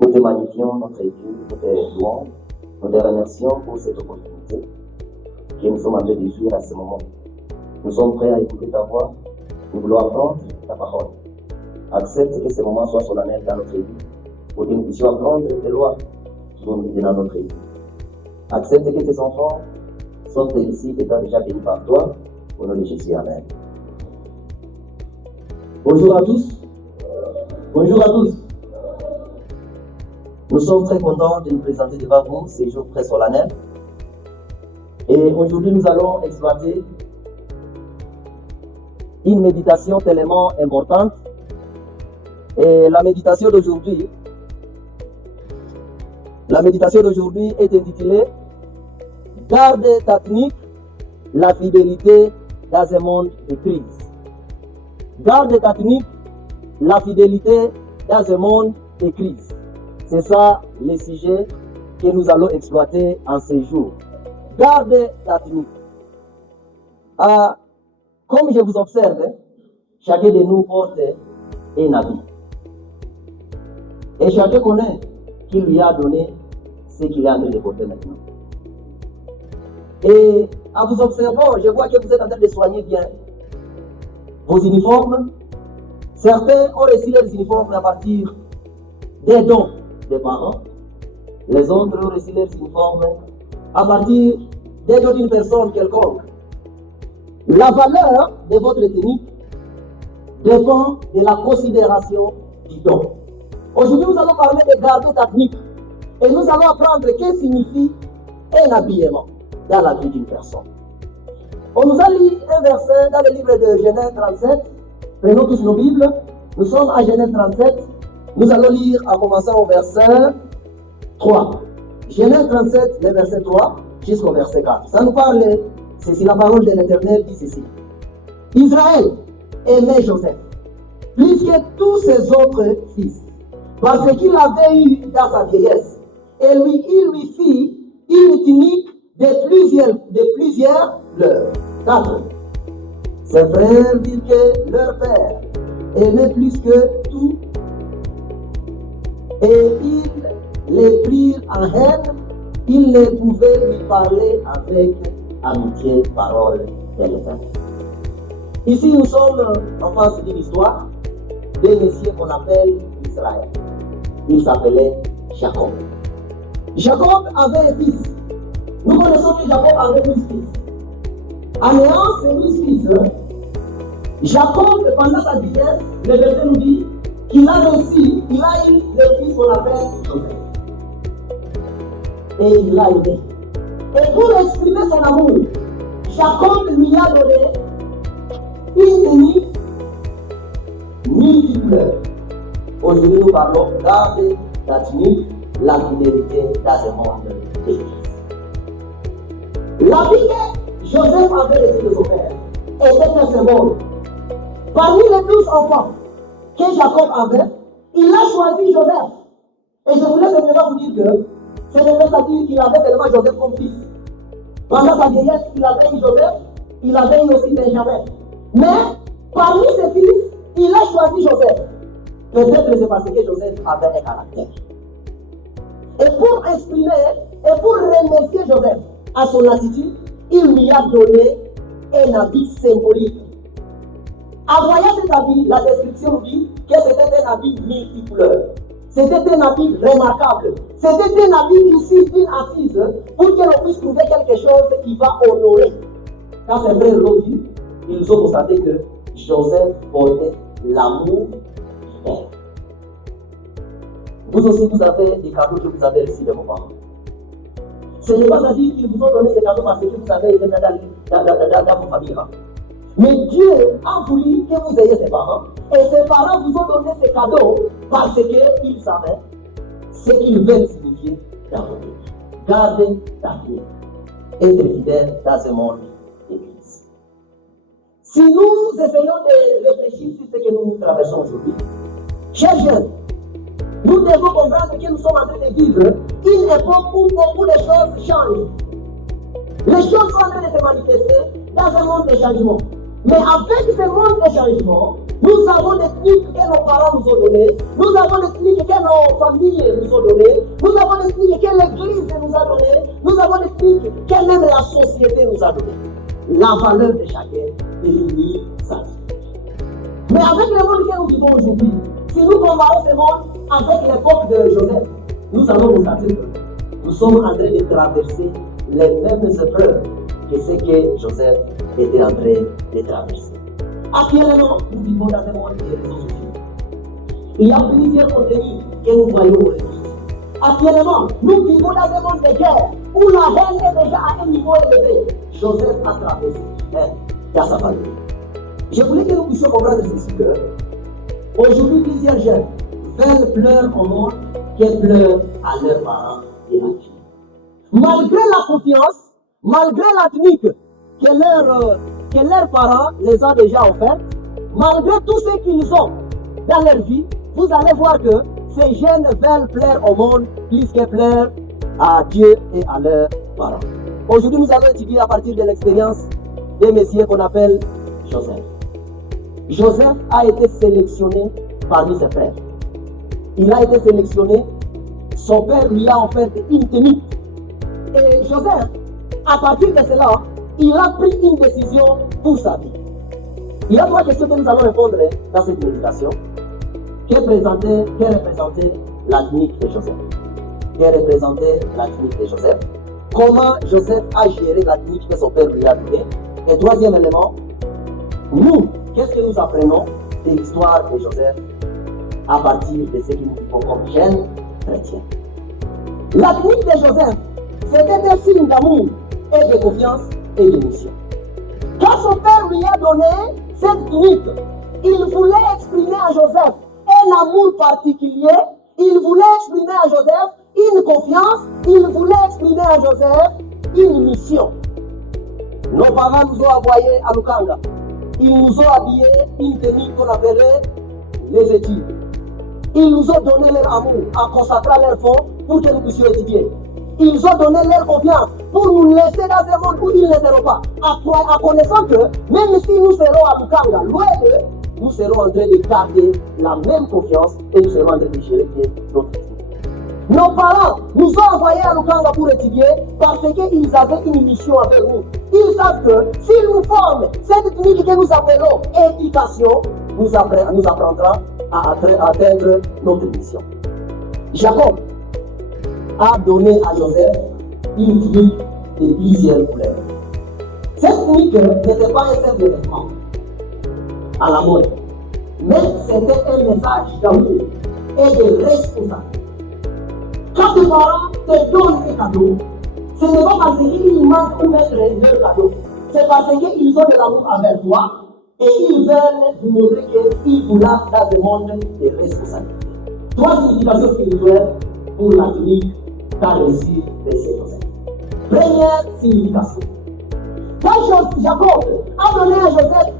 Nous te magnifions notre Dieu, nous te louons, nous te remercions pour cette opportunité que nous sommes en train de jouir à ce moment. Nous sommes prêts à écouter ta voix, nous voulons apprendre ta parole. Accepte que ce moment soit solennel dans notre vie, pour que nous puissions apprendre tes lois dans notre vie. Accepte que tes enfants sortent ici étant déjà bénis par toi, au nom de Jésus. Amen. Bonjour à tous. Bonjour à tous. Nous sommes très contents de nous présenter devant vous ces jours très solennels. Et aujourd'hui, nous allons exploiter une méditation tellement importante. Et la méditation d'aujourd'hui est intitulée « Garde ta tunique, la fidélité dans un monde de crise ». Garde ta tunique, la fidélité dans un monde de crise. C'est ça le sujet que nous allons exploiter en ces jours. Garde ta tunique. Comme je vous observe, chacun de nous porte un habit. Et chacun connaît qui lui a donné ce qu'il est en train de porter maintenant. Et en vous observant, je vois que vous êtes en train de soigner bien vos uniformes. Certains ont reçu leurs uniformes à partir des dons des parents. Les autres ont reçu leurs uniformes à partir des dons d'une personne quelconque. La valeur de votre tunique dépend de la considération du don. Aujourd'hui, nous allons parler de garder ta tunique et nous allons apprendre ce que signifie un habillement dans la vie d'une personne. On nous a lu un verset dans le livre de Genèse 37. Prenons tous nos Bibles. Nous sommes à Genèse 37. Nous allons lire en commençant au verset 3. Genèse 37, le verset 3 jusqu'au verset 4. Ça nous parle, c'est la parole de l'Éternel dit ceci. Israël aimait Joseph plus que tous ses autres fils, parce qu'il avait eu dans sa vieillesse. Et il lui fit une tunique de plusieurs fleurs. 4. Ses frères dirent que leur père aimait plus que tout, et ils les prirent en haine. Ils ne pouvaient lui parler avec amitié, parole de l'Éternel. Ici, nous sommes en face d'une histoire d'un messieurs qu'on appelle Israël. Il s'appelait Jacob. Jacob avait un fils. Nous connaissons que Jacob avait 12 fils. En ayant ces 12 fils, Jacob, pendant sa vieillesse, le verset nous dit qu'il a eu le fils qu'on appelle Joseph. Et il l'a aidé. Et pour exprimer son amour, Jacob lui a donné une tunique multiple. Aujourd'hui, nous parlons garder la tunique, la fidélité dans un monde d'église. L'habit que Joseph avait reçu de son père était un symbole. Parmi les 12 enfants que Jacob avait, il a choisi Joseph. Et je voulais simplement vous dire que ce n'est pas à dire qu'il avait seulement Joseph comme fils. Pendant sa vieillesse, il avait eu Joseph, il avait eu aussi Benjamin. Mais parmi ses fils, il a choisi Joseph. Peut-être que c'est parce que Joseph avait un caractère. Et pour exprimer et pour remercier Joseph à son attitude, il lui a donné un habit symbolique. En voyant cet habit, la description dit que c'était un habit multicouleur. C'était un habit remarquable. C'était un habit ici d'une assise pour que l'on puisse trouver quelque chose qui va honorer. Quand ses frères l'ont vu, ils ont constaté que Joseph portait l'amour du Père. Vous aussi, vous avez des cadeaux que vous avez reçus de vos parents. Ce n'est pas à dire qu'ils vous ont donné ces cadeaux parce que vous avez été dans vos familles. Mais Dieu a voulu que vous ayez ces parents. Et ces parents vous ont donné ces cadeaux parce qu'ils savaient ce qu'ils veulent signifier dans votre vie. Gardez ta vie. Être fidèle dans ce monde d'église. Si nous essayons de réfléchir sur ce que nous traversons aujourd'hui, chers jeunes, nous devons comprendre que nous sommes en train de vivre une époque où beaucoup de choses changent. Les choses sont en train de se manifester dans un monde de changement. Mais avec ce monde de changement, nous avons des trucs que nos parents nous ont donnés, nous avons des trucs que nos familles nous ont la société nous a donné. La valeur de chacun définit sa vie. Mais avec le monde que nous vivons aujourd'hui, si nous comparons ce monde avec l'époque de Joseph, nous allons constater que nous sommes en train de traverser les mêmes épreuves que ce que Joseph était en train de traverser. Actuellement, nous vivons dans un monde des réseaux sociaux. Il y a plusieurs contenus que nous voyons aux réseaux sociaux. Actuellement, nous vivons dans un monde de guerre où la haine est déjà à un niveau élevé. Joseph a traversé haine dans sa famille. Je voulais que nous puissions comprendre ceci que aujourd'hui, plusieurs jeunes veulent pleurer au monde qu'elles pleurent à leurs parents et à Dieu. Malgré la confiance, malgré la tunique que leurs parents les ont déjà offerte, malgré tout ce qu'ils ont dans leur vie, vous allez voir que ces jeunes veulent plaire au monde plus que plaire à Dieu et à leurs parents. Aujourd'hui, nous allons étudier à partir de l'expérience des messieurs qu'on appelle Joseph. Joseph a été sélectionné parmi ses frères. Il a été sélectionné, son père lui a offert une tunique. Et Joseph, à partir de cela, il a pris une décision pour sa vie. Il y a trois questions que nous allons répondre dans cette méditation. Que représentait la tunique de Joseph? Que représentait la tunique de Joseph? Comment Joseph a géré la tunique que son père lui a donnée? Et troisième élément, nous, qu'est-ce que nous apprenons de l'histoire de Joseph à partir de ce que nous vivons comme jeunes chrétiens? La tunique de Joseph, c'était un signe d'amour et de confiance et de mission. Quand son père lui a donné cette tunique, il voulait exprimer à Joseph un amour particulier, il voulait exprimer à Joseph une confiance, il voulait exprimer à Joseph une mission. Nos parents nous ont envoyés à Lukanga. Ils nous ont habillés une tenue qu'on appelait les études. Ils nous ont donné leur amour en consacrant leur fonds pour que nous puissions étudier. Ils ont donné leur confiance pour nous laisser dans un monde où ils ne seront pas. En connaissant que même si nous serons à Lukanga, loin d'eux, nous serons en train de garder la même confiance et nous serons en train de gérer notre étude. Nos parents nous ont envoyés à Lukanga pour étudier parce qu'ils avaient une mission avec nous. Ils savent que s'ils nous forment, cette technique que nous appelons éducation nous apprendra à atteindre notre mission. Jacob a donné à Joseph une tunique de plusieurs couleurs. Cette tunique n'était pas un simple vêtement à la mode, mais c'était un message d'amour et de responsabilité. Quand tes parents te donnent un cadeau, ce n'est pas parce qu'ils manquent ou mettre leur cadeau, c'est parce qu'ils ont de l'amour envers toi et ils veulent vous montrer qu'ils vous lancent dans ce monde de responsabilité. Trois significations spirituelles pour la tunique qu'a reçu de Joseph. Première signification. Quand Jacob a donné à Joseph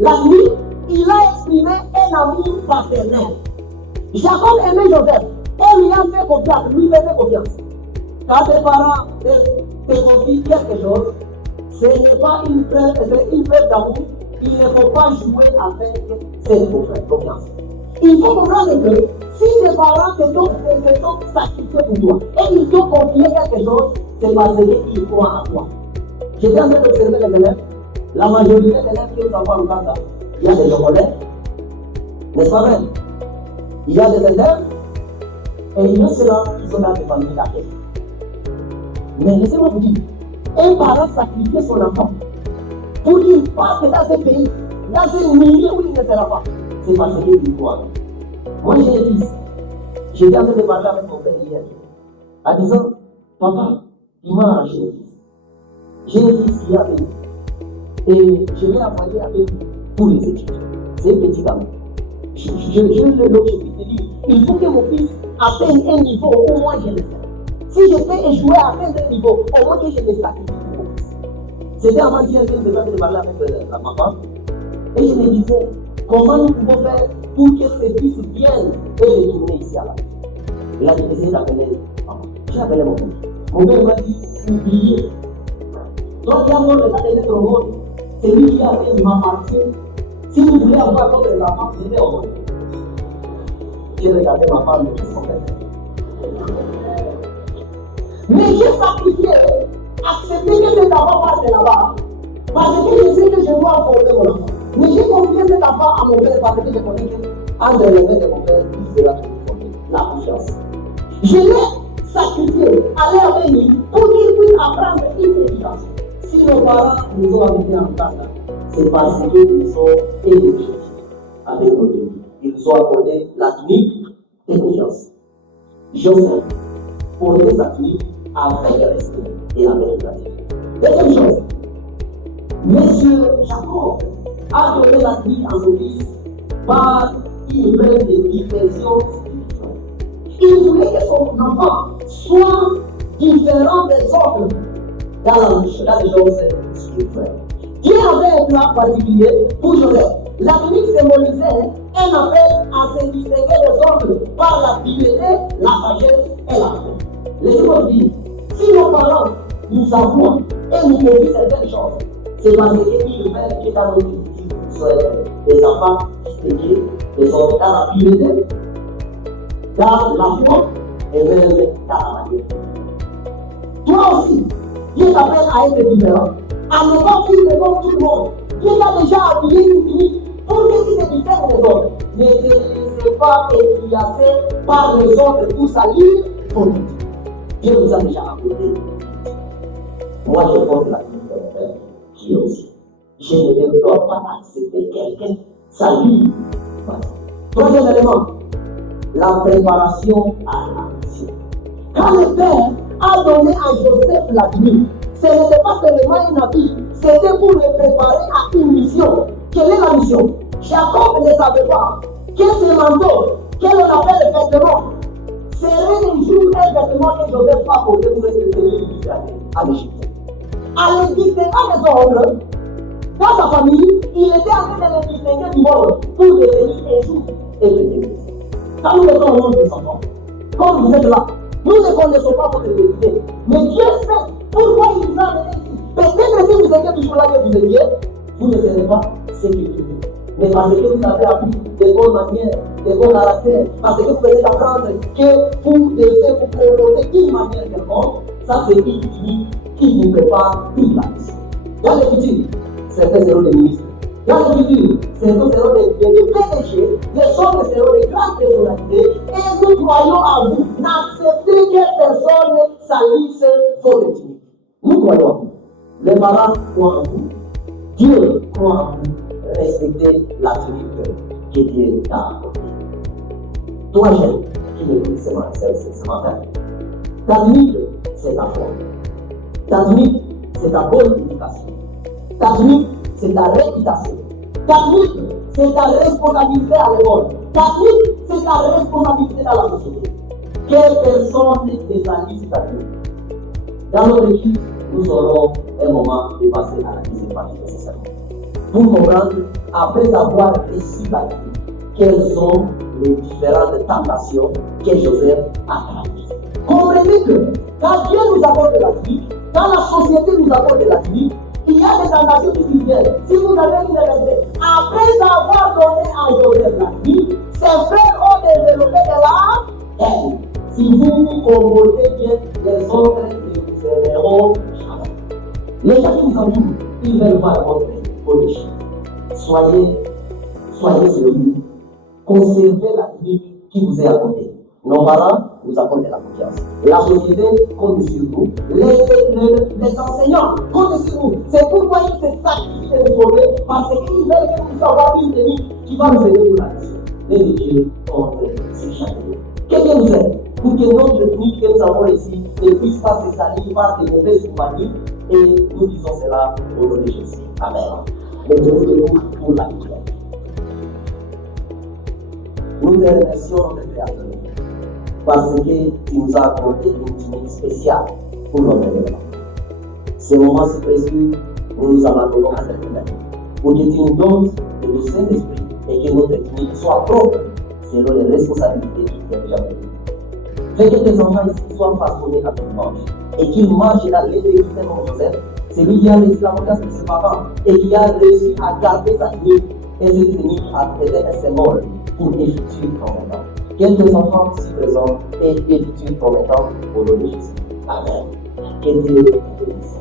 la tunique, il a exprimé un amour paternel. Jacob aimait Joseph et lui a fait confiance, lui faisait confiance. Quand tes parents te confient quelque chose, ce n'est pas une preuve d'amour. Il ne faut pas jouer avec cette confiance. Il faut comprendre que si tes parents se sont sacrifiés pour toi et ils t'ont confié quelque chose, c'est parce qu'ils croient en toi. J'étais en train d'observer les élèves. La majorité des élèves qui nous envoient au Canada, il y a des Congolais, n'est-ce pas vrai? Il y a des élèves et il y a ceux-là qui sont dans des familles d'accueil. Mais laissez-moi vous dire, un parent sacrifie son enfant pour qu'il parte dans ce pays, dans un milieu où il ne sera pas. C'est parce qu'il croit. Moi j'ai un fils. J'étais en train de parler avec mon père hier, en disant, papa, dis-moi, j'ai un fils. J'ai un fils qui a béni. Et je l'ai envoyé à béni pour les études. C'est un petit gamin. Je l'objectif de dire, il faut que mon fils atteigne un niveau au moins je le sais. Si je peux échouer à atteindre un niveau, au moins que je me sacrifie pour mon fils. C'était avant-hier que je devais parler avec ma femme. Et je me disais, comment nous pouvons faire pour que ce fils vienne et retourner ici à la vie. Il a essayé d'appeler maman. J'ai appelé mon père. Mon père m'a dit, oubliez. Donc il y a mon état de notre monde. C'est lui qui a fait, il m'appartient. Si vous voulez avoir d'autres enfants, venez au monde. J'ai regardé ma femme et qu'est-ce qu'on fait. Mais j'ai sacrifié, accepté accepté que cet enfant parte là-bas parce que je sais que je dois former mon enfant. Mais j'ai confié cet enfant à mon père parce que je connais qu'entre les mains de mon père, il sera toujours formé. La confiance. Je l'ai sacrifié à leur béni pour qu'ils puissent apprendre une éducation. Si nos parents nous ont amenés en temps, c'est parce qu'ils nous ont éduqués avec nos bénis. Ils nous ont accordé la tunique de confiance. Joseph portait sa tunique avec respect et avec gratitude. Deuxième chose, Monsieur Jacob a donné la tunique à son fils par une preuve de diffusion spirituelle. Il voulait que son enfant soit différent des autres dans les choses spirituelles. Dieu avait un plan particulier pour Joseph. La tunique symbolisait un appel à se distinguer des autres par la piété, la sagesse et la foi. Laissez-moi dire, si nos parents nous avouent et nous confient certaines choses, c'est parce qu'ils veulent que dans notre vie, nous soyons des enfants distingués des autres dans la piété, dans la foi et même dans la manière. Toi aussi, Dieu t'appelle à être différent, à ne pas vivre comme tout le monde. Dieu t'a déjà habillé une tunique pour que tu te différences des autres. Ne te laissez pas effiasser par les autres pour salir ton but. Dieu vous a déjà accordé. Moi, je porte la tunique de mon père, qui est aussi. Je ne dois pas accepter quelqu'un salir. Troisième élément, la préparation à la mission. Quand le père a donné à Joseph la tunique, ce n'était pas seulement un habit, c'était pour le préparer à une mission. Quelle est la mission? Jacob ne savait pas que ce manteau, que l'on appelle vêtement, serait un jour un vêtement que Joseph a porté pour être venu à l'Égypte. En le distinguant des autres, dans sa famille, il était en train de le distinguer du monde pour devenir un jour et le Quand nous mettons au monde des enfants, comme vous êtes là, nous ne connaissons pas votre destinée. Mais Dieu sait pourquoi il vous a amené ici. Peut-être si vous étiez toujours là que vous étiez, vous ne serez pas ce que vous êtes. Mais parce que vous avez appris de bonnes manières, de bons caractères, parce que vous venez d'apprendre que vous devez vous comporter d'une manière quelconque, ça c'est une vie qui vous prépare une place. Dans le futur, certains seront des ministres. Dans le futur, certains seront des PDG, les autres seront des grandes personnalités, et nous croyons à vous. N'acceptez que personne salisse votre tunique. Nous croyons à vous. Les parents croient en vous. Dieu croit en vous. Respectez la tunique que Dieu t'a accordée. Toi, jeune, qui m'écoute ce matin, ta tunique, c'est ta foi. Ta tunique, c'est ta bonne éducation. Ta tunique, c'est ta réputation. Ta tunique, c'est ta responsabilité à l'école. Ta tunique, c'est ta responsabilité dans la société. Quelle personne ne salisse ta tunique? Dans notre équipe, nous aurons un moment de passer à la deuxième partie de ce sermon. Pour comprendre, après avoir reçu la tunique, quelles sont les différentes tentations que Joseph a traversées. Comprenez que quand Dieu nous accorde la tunique, quand la société nous accorde la tunique, il y a des tentations qui surviennent. Si vous avez lu le verset, après avoir donné à Joseph la tunique, ses frères ont développé de la haine. Si vous vous comportez bien, les autres ne vous aimeront jamais. Les gens qui vous entourent, ils veulent pas votre péché. Soyez sérieux. Conservez la tunique qui vous est accordée. Nos parents nous accordent la confiance. La société compte sur vous. Les enseignants comptent sur vous. C'est pourquoi ils se sacrifient de nous sauver, parce qu'ils veulent que nous soyons une tunique qui va nous aider pour la mission. Et Dieu compte sur chacun. Que Dieu nous aide pour que notre tunique que nous avons ici ne puisse pas se salir par de mauvaises compagnies. Et nous disons cela au nom de Jésus. Amen. Mettons-nous pour la prière. Nous te remercions, notre Créateur, parce que tu nous as accordé une tunique spéciale pour notre événement. Ce moment si précieux, nous nous abandonnons à tes mains, pour que tu nous donnes de ton Saint-Esprit et que notre tunique soit propre selon les responsabilités qui t'ont déjà données. Fais que tes enfants ici soient façonnés à ton image et qu'ils marchent dans l'intégrité comme Joseph, celui qui a réussi la confiance de ses parents et qui a réussi à garder sa tunique. Et cette tunique a été un symbole pour les futurs commettants. Quelques enfants ici présents et les futurs commettants au nom de Jésus. Amen. Que Dieu te bénisse.